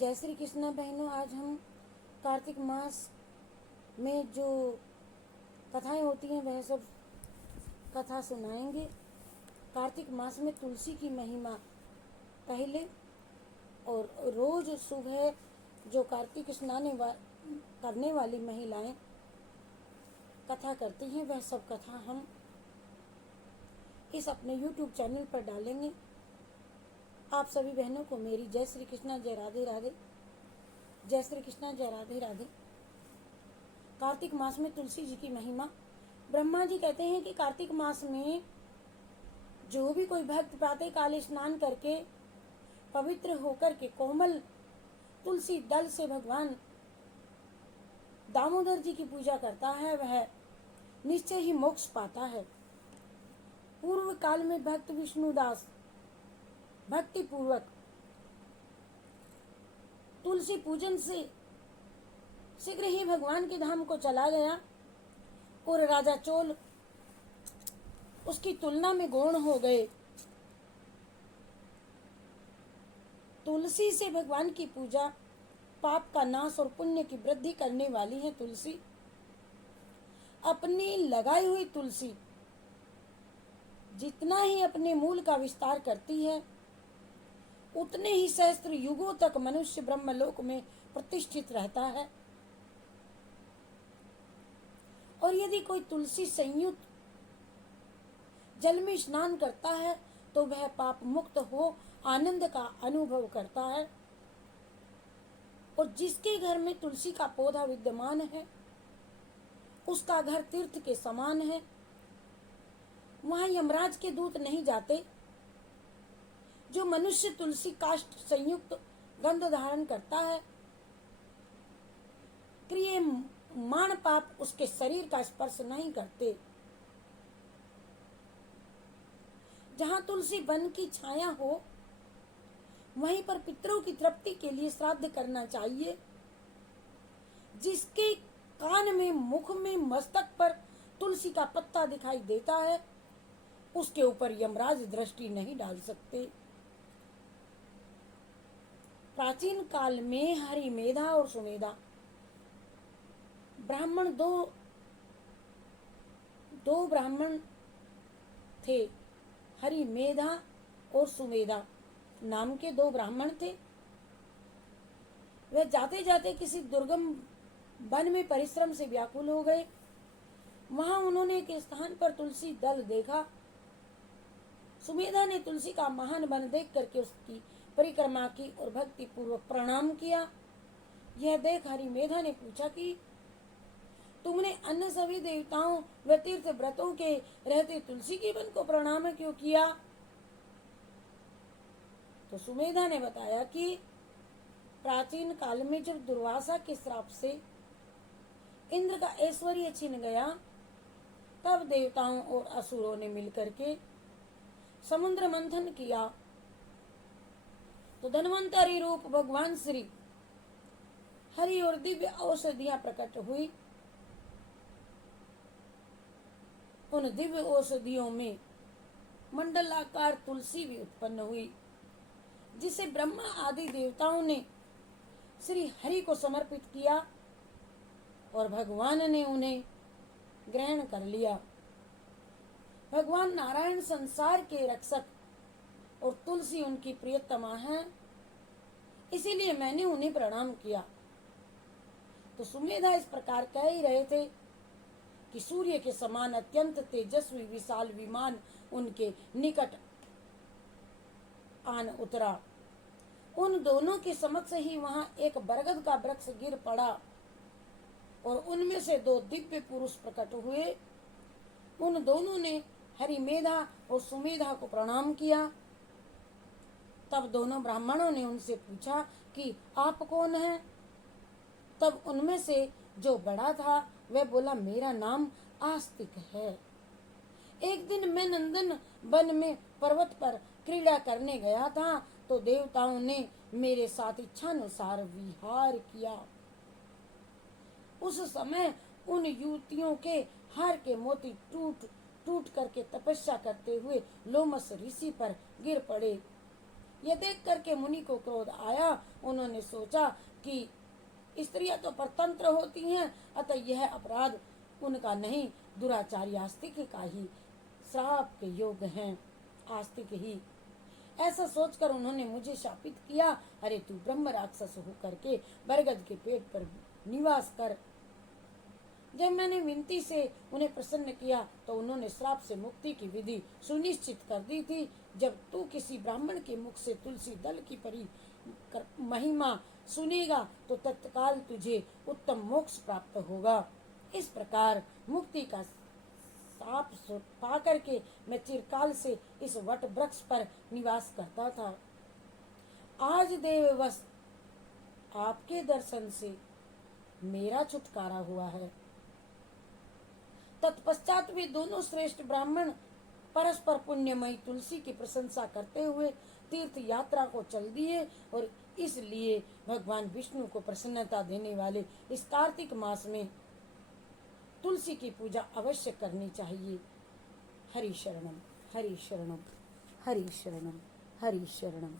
जय श्री कृष्णा बहनों। आज हम कार्तिक मास में जो कथाएं होती हैं वह सब कथा सुनाएंगे। कार्तिक मास में तुलसी की महिमा पहले, और रोज सुबह जो कार्तिक स्नान करने वाली महिलाएं कथा करती हैं वह सब कथा हम इस अपने YouTube चैनल पर डालेंगे। आप सभी बहनों को मेरी जय श्री कृष्णा, जय राधे राधे। जय श्री कृष्णा, जय राधे राधे। कार्तिक मास में तुलसी जी की महिमा। ब्रह्मा जी कहते हैं कि कार्तिक मास में जो भी कोई भक्त प्रातः काल स्नान करके पवित्र होकर के कोमल तुलसी दल से भगवान दामोदर जी की पूजा करता है वह निश्चय ही मोक्ष पाता है। पूर्व काल में भक्त विष्णुदास भक्ति पूर्वक तुलसी पूजन से शीघ्र ही भगवान के धाम को चला गया और राजा चोल उसकी तुलना में गौण हो गए। तुलसी से भगवान की पूजा पाप का नाश और पुण्य की वृद्धि करने वाली है। तुलसी अपनी लगाई हुई तुलसी जितना ही अपने मूल का विस्तार करती है उतने ही सहस्त्र युगों तक मनुष्य ब्रह्मलोक में प्रतिष्ठित रहता है। और यदि कोई तुलसी संयुक्त जल में स्नान करता है तो वह पाप मुक्त हो आनंद का अनुभव करता है। और जिसके घर में तुलसी का पौधा विद्यमान है उसका घर तीर्थ के समान है। वहां यमराज के दूत नहीं जाते। जो मनुष्य तुलसी काष्ठ संयुक्त गंध धारण करता है क्रियमाण पाप उसके शरीर का स्पर्श नहीं करते। जहां तुलसी वन की छाया हो वहीं पर पितरों की तृप्ति के लिए श्राद्ध करना चाहिए। जिसके कान में, मुख में, मस्तक पर तुलसी का पत्ता दिखाई देता है उसके ऊपर यमराज दृष्टि नहीं डाल सकते। प्राचीन काल में हरिमेधा और सुमेधा ब्राह्मण दो ब्राह्मण थे। हरिमेधा और सुमेधा नाम के दो ब्राह्मण थे। वे जाते जाते किसी दुर्गम वन में परिश्रम से व्याकुल हो गए। वहां उन्होंने एक स्थान पर तुलसी दल देखा। सुमेधा ने तुलसी का महान वन देख करके उसकी परिक्रमा की और भक्ति पूर्वक प्रणाम किया। यह देख हरिमेधा ने पूछा कि तुमने अन्य सभी देवताओं व तीर्थ व्रतों के रहते तुलसी के वन को प्रणाम क्यों किया? तो सुमेधा ने बताया कि प्राचीन काल में जब दुर्वासा के श्राप से इंद्र का ऐश्वर्य छिन गया तब देवताओं और असुरों ने मिलकर के समुद्र मंथन किया तो धन्वंतरी रूप भगवान श्री हरि और दिव्य औषधियां प्रकट हुई। उन दिव्य औषधियों में मंडलाकार तुलसी भी उत्पन्न हुई जिसे ब्रह्मा आदि देवताओं ने श्री हरि को समर्पित किया और भगवान ने उन्हें ग्रहण कर लिया। भगवान नारायण संसार के रक्षक और तुलसी उनकी प्रियतमा है, इसीलिए मैंने उन्हें प्रणाम किया। तो सुमेधा इस प्रकार कह ही रहे थे कि सूर्य के समान अत्यंत तेजस्वी विशाल विमान उनके निकट आन उतरा। उन दोनों के समक्ष ही वहां एक बरगद का वृक्ष गिर पड़ा और उनमें से दो दिव्य पुरुष प्रकट हुए। उन दोनों ने हरिमेधा और सुमेधा को प्रणाम किया। तब दोनों ब्राह्मणों ने उनसे पूछा कि आप कौन हैं? तब उनमें से जो बड़ा था वह बोला, मेरा नाम आस्तिक है। एक दिन मैं नंदन वन में पर्वत पर क्रीड़ा करने गया था तो देवताओं ने मेरे साथ इच्छानुसार विहार किया। उस समय उन युवतियों के हार के मोती टूट करके तपस्या करते हुए लोमस ऋषि पर गिर पड़े। ये देख करके मुनि को क्रोध आया। उन्होंने सोचा कि स्त्रियां तो परतंत्र होती हैं, अतः यह अपराध उनका नहीं, दुराचारी आस्तिक का ही श्राप के योग हैं, आस्तिक ही। ऐसा सोचकर उन्होंने मुझे शापित किया, अरे तू ब्रह्म राक्षस हो करके बरगद के पेड़ पर निवास कर। जब मैंने विनती से उन्हें प्रसन्न किया तो उन्होंने श्राप से मुक्ति की विधि सुनिश्चित कर दी थी। जब तू किसी ब्राह्मण के मुख से तुलसी दल की महिमा सुनेगा तो तत्काल तुझे उत्तम मोक्ष प्राप्त होगा। इस प्रकार मुक्ति का साप पा करके मैं चिरकाल से इस वट वृक्ष पर निवास करता था। आज देववश आपके दर्शन से मेरा छुटकारा हुआ है। तत्पश्चात वे दोनों श्रेष्ठ ब्राह्मण परस्पर पुण्यमयी तुलसी की प्रशंसा करते हुए तीर्थ यात्रा को चल दिए। और इसलिए भगवान विष्णु को प्रसन्नता देने वाले इस कार्तिक मास में तुलसी की पूजा अवश्य करनी चाहिए। हरि शरणम, हरि शरणम, हरि शरणम, हरि शरणम।